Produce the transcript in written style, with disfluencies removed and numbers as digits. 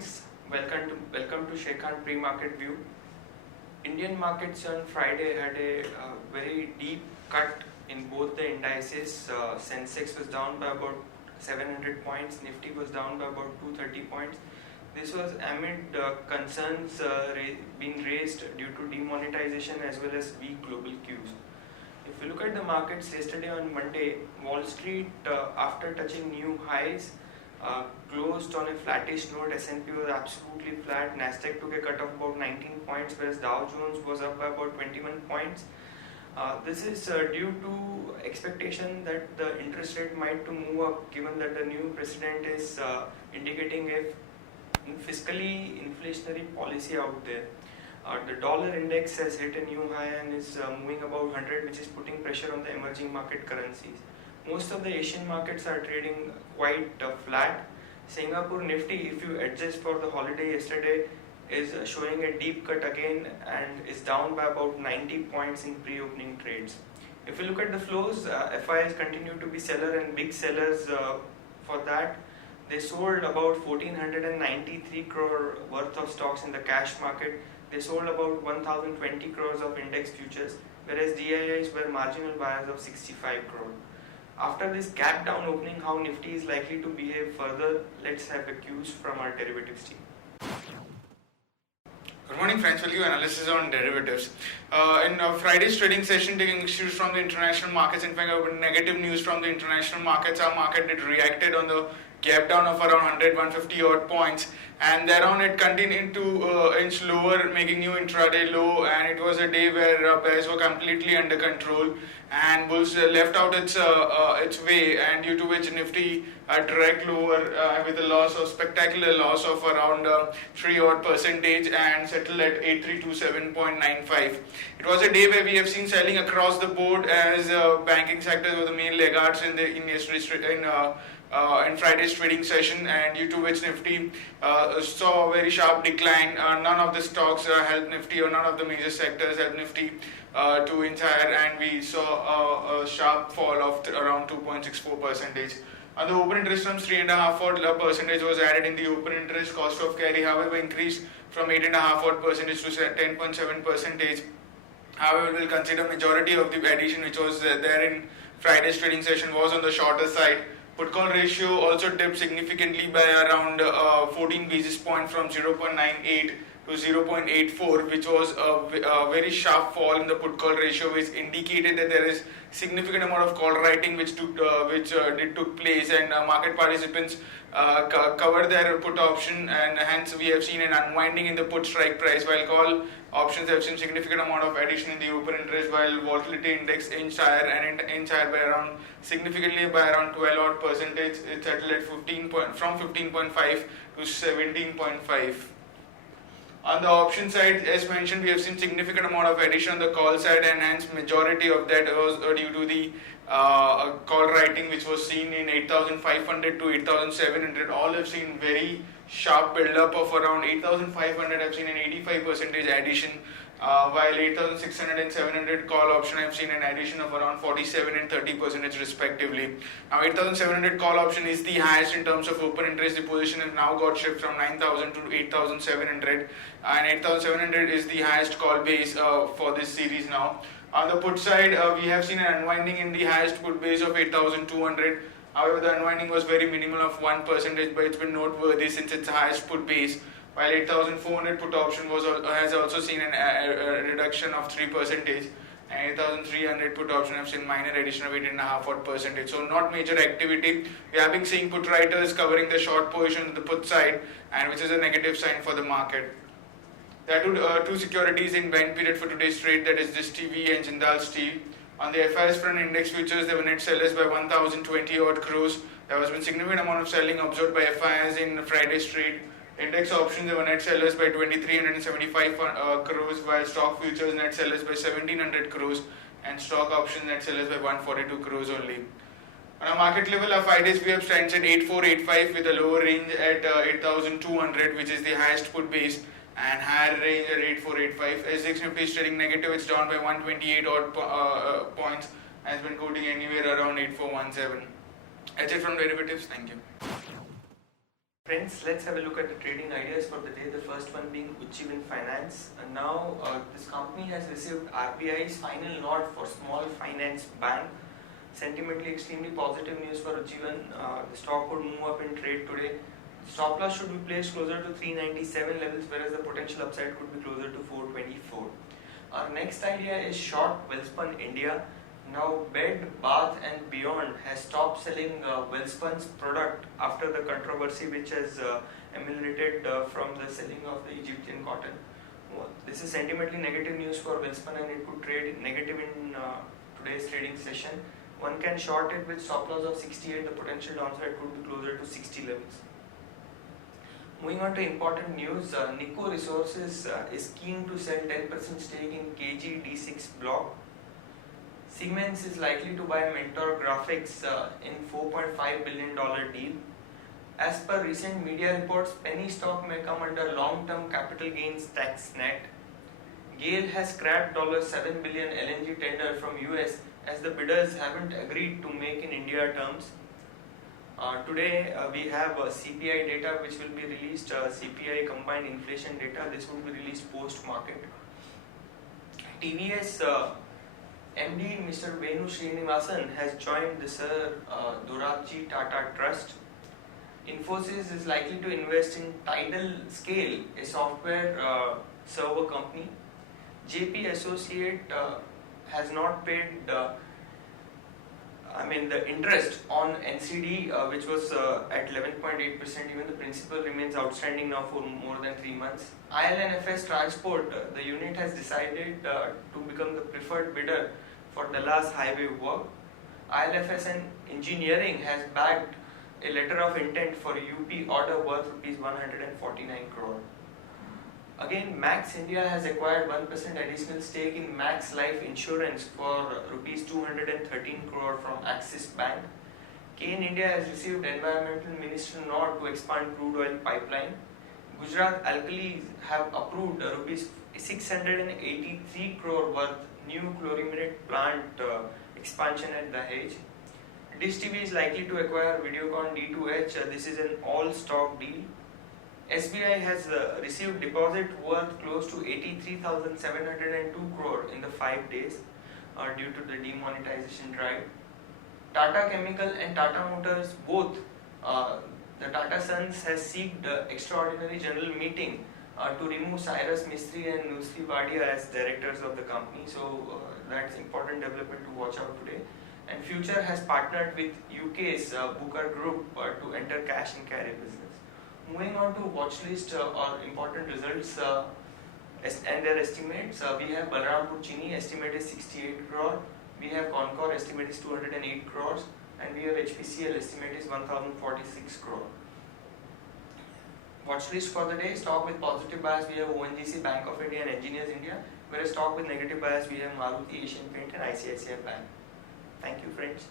friends, welcome to Sharekhan pre-market view. Indian markets on Friday had a very deep cut in both the indices. Sensex was down by about 700 points, Nifty was down by about 230 points. This was amid concerns being raised due to demonetization as well as weak global cues. If you look at the markets yesterday on Monday, Wall Street after touching new highs closed on a flattish note. S&P was absolutely flat. Nasdaq took a cut of about 19 points, whereas Dow Jones was up by about 21 points. This is due to expectation that the interest rate might to move up, given that the new president is indicating a fiscally inflationary policy out there. The dollar index has hit a new high and is moving above 100, which is putting pressure on the emerging market currencies. Most of the Asian markets are trading quite flat. Singapore Nifty, if you adjust for the holiday yesterday, is showing a deep cut again and is down by about 90 points in pre-opening trades. If you look at the flows, FIs continue to be seller and big sellers for that. They sold about 1493 crore worth of stocks in the cash market. They sold about 1020 crores of index futures, whereas DIIs were marginal buyers of 65 crore. After this gap down opening, how Nifty is likely to behave further, let's have a cues from our derivatives team. Good morning friends, value analysis on derivatives. In Friday's trading session, taking issues from the international markets, in fact negative news from the international markets, our market did reacted on the gap down of around 100-150 odd points, and thereon it continued to inch lower, making new intraday low, and it was a day where bears were completely under control and bulls left out its way, and due to which Nifty direct lower with a spectacular loss of around 3 odd percentage and settled at 8327.95. It was a day where we have seen selling across the board, as banking sectors were the main laggards in Friday's trading session, and due to which Nifty saw a very sharp decline. None of the stocks helped Nifty, or none of the major sectors helped Nifty to inch higher, and we saw a sharp fall of around 2.64%. On the open interest terms, 3.5% was added in the open interest. Cost of carry, however, increased from 8.5% to 10.7%. However, we'll consider majority of the addition which was there in Friday's trading session was on the shorter side. Put call ratio also dipped significantly by around 14 basis points from 0.98 to 0.84, which was a very sharp fall in the put call ratio, which indicated that there is significant amount of call writing which took place, and market participants covered their put option, and hence we have seen an unwinding in the put strike price, while call options have seen significant amount of addition in the open interest, while volatility index inched higher and inched higher by significantly by around 12 odd percentage. It settled at from 15.5 to 17.5. On the option side, as mentioned, we have seen significant amount of addition on the call side, and hence majority of that was due to the call writing which was seen in 8,500 to 8,700. All have seen very sharp build up of around 8,500 have seen an 85% addition, while 8,600 and 700 call option have seen an addition of around 47 and 30% respectively. Now 8,700 call option is the highest in terms of open interest. The position has now got shift from 9,000 to 8,700, and 8,700 is the highest call base for this series now. On the put side, we have seen an unwinding in the highest put base of 8,200. However, the unwinding was very minimal of 1%, but it's been noteworthy since its highest put base. While 8,400 put option has also seen a reduction of 3%, and 8,300 put option have seen minor addition of 8.5%. So not major activity. We have been seeing put writers covering the short position on the put side, and which is a negative sign for the market. There are two securities in bend period for today's trade, that is this TV and Jindal Steel. On the FIs front, index futures, they were net sellers by 1,020 odd crores. There has been significant amount of selling observed by FIs in Friday's trade. Index options, they were net sellers by 2,375 crores, while stock futures net sellers by 1,700 crores, and stock options net sellers by 142 crores only. On a market level, our 5 days we have stands at 8485 with a lower range at 8,200, which is the highest put base, and higher range at 8485. SX Nifty is trading negative, it's down by 128 odd points, has been quoting anywhere around 8417. That's it from derivatives. Thank you. Friends, let's have a look at the trading ideas for the day. The first one being Ujjivan Finance. And now this company has received RBI's final nod for small finance bank. Sentimentally extremely positive news for Ujjivan. The stock would move up in trade today. Stop loss should be placed closer to 397 levels, whereas the potential upside could be closer to 424. Our next idea is short Welspun India. Now Bed, Bath and Beyond has stopped selling Welspun's product after the controversy which has emanated from the selling of the Egyptian cotton. This is sentimentally negative news for Welspun and it could trade negative in today's trading session. One can short it with stop loss of 68. The potential downside could be closer to 60 levels. Moving on to important news, Nico Resources is keen to sell 10% stake in KG D6 block. Siemens is likely to buy Mentor Graphics in $4.5 billion deal. As per recent media reports, penny stock may come under long-term capital gains tax net. GAIL has scrapped $7 billion LNG tender from US as the bidders haven't agreed to make in India terms. Today we have CPI data which will be released, CPI combined inflation data. This will be released post-market. TVS MD Mr. Venu Srinivasan has joined the Sir Dorabji Tata Trust. Infosys is likely to invest in Tidal Scale, a software server company. JP Associate has not paid the interest on NCD which was at 11.8%. Even the principal remains outstanding now for more than 3 months. ILNFS Transport, the unit has decided to become the preferred bidder for Dallas highway work. ILFS and Engineering has bagged a letter of intent for UP order worth rupees 149 crore. Again, Max India has acquired 1% additional stake in Max Life Insurance for rupees 213 crore from Axis Bank. Kane India has received Environmental Minister nod to expand crude oil pipeline. Gujarat Alkalis have approved rupees 683 crore worth new chloriminate plant expansion at Dahej. Dish TV is likely to acquire Videocon D2H. This is an all-stock deal. SBI has received deposit worth close to 83,702 crore in the 5 days due to the demonetization drive. Tata Chemical and Tata Motors both, the Tata Sons has seeked extraordinary general meeting to remove Cyrus Mistry and Nusri Wadia as directors of the company. So that's important development to watch out today. And Future has partnered with UK's Booker Group to enter cash and carry business. Moving on to watch list or important results and their estimates, we have Balrampur Chini, estimate is 68 crore. We have Concor, estimate is 208 crores. And we have HPCL, estimate is 1046 crore. Watch list for the day, stock with positive bias, we have ONGC, Bank of India and Engineers India. Whereas stock with negative bias, we have Maruti, Asian Paint and ICICI Bank. Thank you friends.